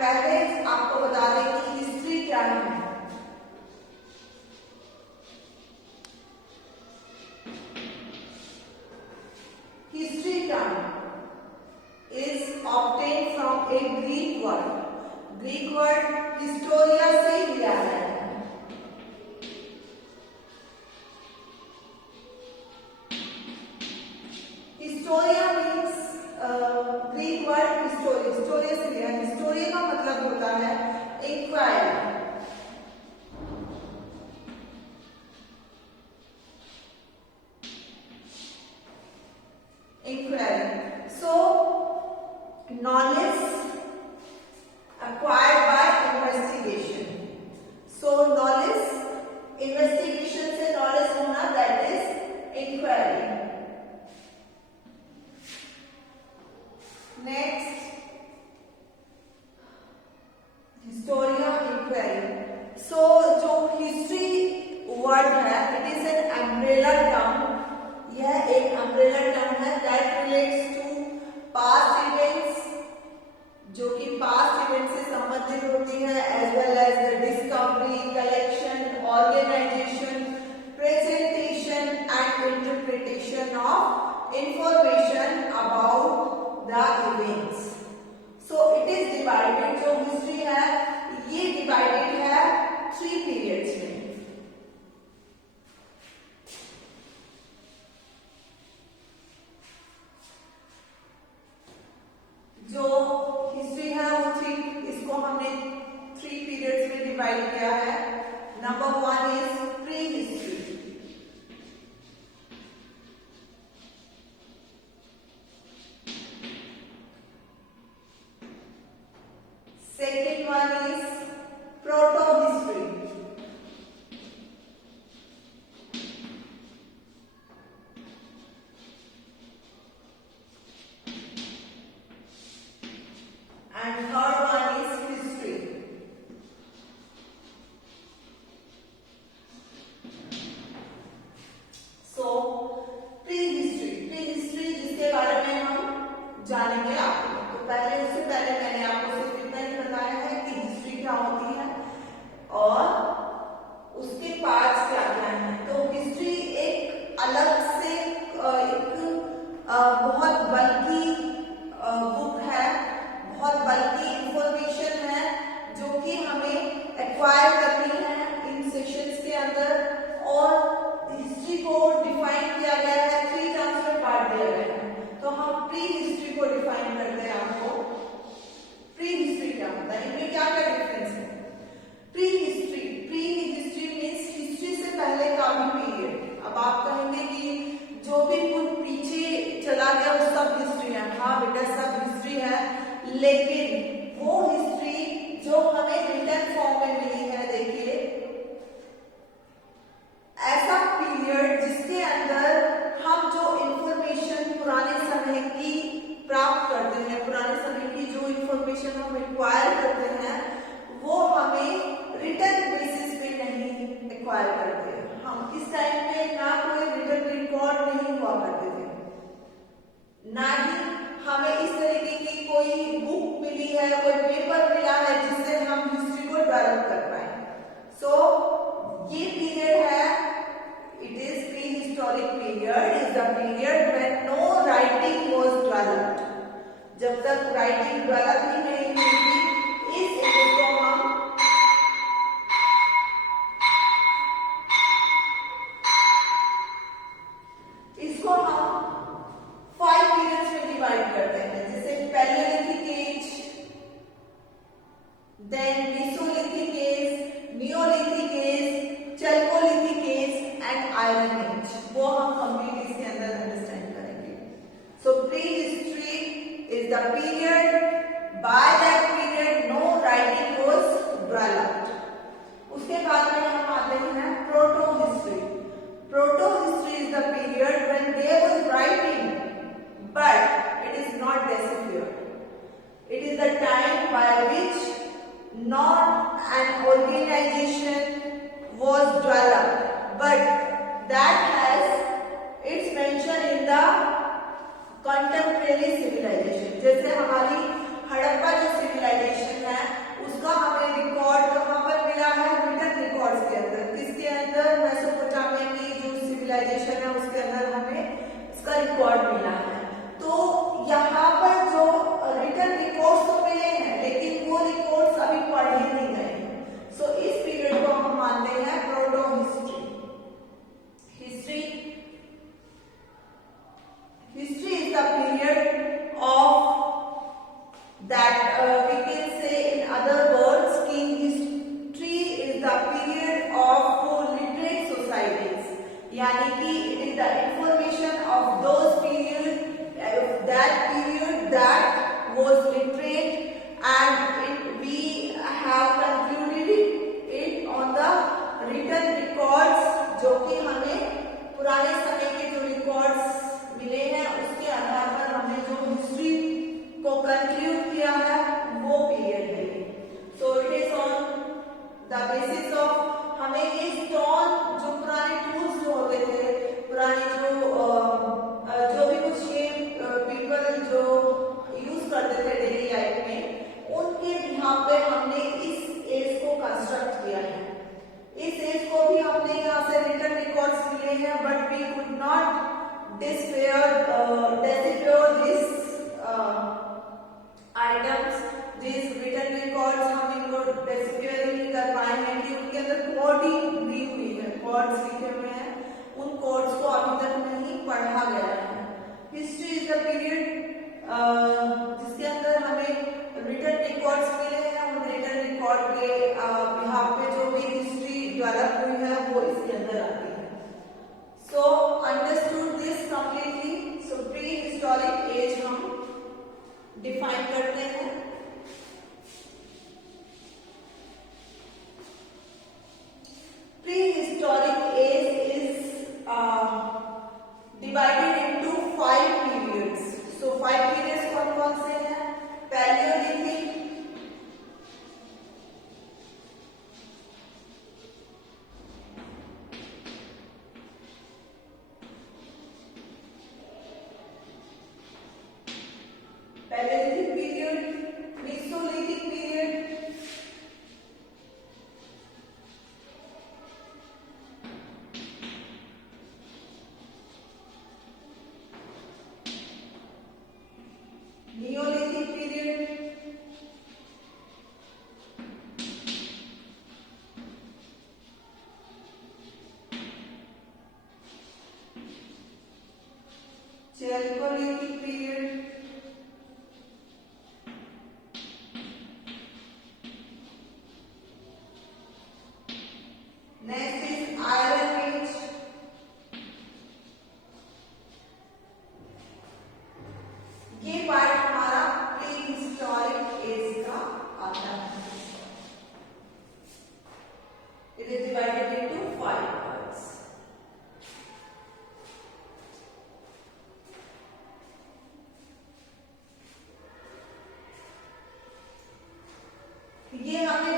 पहले आपको बता दें कि हिस्ट्री क्या है। History term is obtained from a Greek word. Greek word historia से लिया है। Historia means Greek word history. Historia से लिया है। Historia का मतलब होता है inquiry। Inquiry. So knowledge acquired by investigation. So knowledge investigation से knowledge होना, that is inquiry. Next, historia inquiry. So जो history word है, it is an umbrella term. यह एक umbrella term है that relates to past events, जो कि past events से संबंधित होती है, as well as the discovery, collection, organization, presentation and interpretation of information about the events. So it is divided, जो history है ये divided है 3 periods में। जो हिस्ट्री है वो इसको हमने 3 पीरियड्स में डिवाइड किया है। नंबर 1 is pre history, second one is proto history, and third one is history. So pre-history जिसके बारे में हम जानेंगे आपको। तो पहले उससे पहले मैंने आपको सिर्फ इतना ही बताया है कि हिस्ट्री क्या होती है और उसके पार्ट्स क्या क्या हैं। तो हिस्ट्री एक अलग से एक बहुत बल्कि बुक है, बहुत बल्कि इंफॉर्मेशन है जो कि हमें एक्वायर करनी है इन सेशंस के अंदर। और हिस्ट्री को डिफाइन किया गया है 3 टर्म्स में बांट दिया गया है। तो हम प्री हिस्ट्री को डिफाइन करते हैं। आपको प्री हिस्ट्री क्या होता है, इनमें क्या क्या डिफरेंस है। प्री हिस्ट्री मीन्स हिस्ट्री से पहले का भी पीरियड। अब आप कहेंगे कि जो भी कुछ पीछे चला गया वो सब हिस्ट्री है। हाँ बेटा सब हिस्ट्री है, लेकिन वो हिस्ट्री जो हमें रिटन फॉर्म में मिली है, देखिए ऐसा पीरियड जिसके अंदर हम जो इंफॉर्मेशन पुराने समय की प्राप्त करते हैं, पुराने समय की जो इंफॉर्मेशन हम एक्वायर करते हैं वो हमें रिटन बेसिस पे नहीं एक्वायर करते हैं। हम इस टाइम पे ना कोई रिटन रिकॉर्ड नहीं हुआ करते थे, ना ही हमें इस तरीके की कोई बुक मिली है, कोई पेपर मिला है जिससे हम हिस्ट्री को डेवलप कर पाए। सो ये पीरियड है, it is prehistoric period, is the period when no writing was developed. जब तक राइटिंग डेवलप ही नहीं हुई थी, इस एज को हम इसको हम 5 पीरियड्स में डिवाइड करते हैं। जैसे palaeolithic age, then mesolithic age, neolithic age, chalcolithic age and iron age. वो हम कंप्लीट इसके अंदर अंडरस्टैंड करेंगे। So prehistory is the period, by that period no writing was developed. उसके बाद में हम आते हैं proto history. Proto history is the period when there was writing but it is not disappeared. It is the time by which not an organization was developed, but that has its mention in the contemporary civilization. जैसे हमारी हड़प्पा जो civilization है we can say in other words कि history is the period of literate societies, यानी कि it is the information of those period, that period that was literate, and we have concluded it on the written records, जो कि हमें पुराने समय के जो रिकॉर्ड्स मिले हैं उसके आधार पर हमने जो हिस्ट्री को कंक्लूड किया है वो पीरियड है। So it is on the basis of हमें ये स्टोन जो पुराने टूल्स जो होते थे, पुराने जो भी कुछ ये पीपल जो यूज करते थे डेली लाइफ में, उनके बिहाफ पे हमने इस एज को कंस्ट्रक्ट किया है। इस एज को भी हमने यहाँ से रिटर्न रिकॉर्ड्स मिले हैं, but we could not decipher this items, these written records हम इनको decipher नहीं कर पाए हैं कि उनके अंदर कोडिंग दी हुई है, कोड्स लिखे हुए हैं, उन कोड्स को अभी तक नहीं पढ़ा गया है। हिस्ट्री इज द पीरियड जिसके अंदर हमें रिटन रिकॉर्ड्स मिले हैं, उन रिटन रिकॉर्ड के बिहाफ पे जो भी हिस्ट्री डेवलप हुई है वो इसके अंदर आती है। So understood this completely. So prehistoric age हम define करते हैं। Prehistoric age is divided into 5 periods. So 5 periods कौन-कौन से हैं? Paleolithic, period, Mesolithic period, Neolithic period, Chalcolithic period, next is Iron Age, ये पार्ट हमारा प्रीहिस्टोरिक एज का आता है। It is divided into 5 parts. ये हमने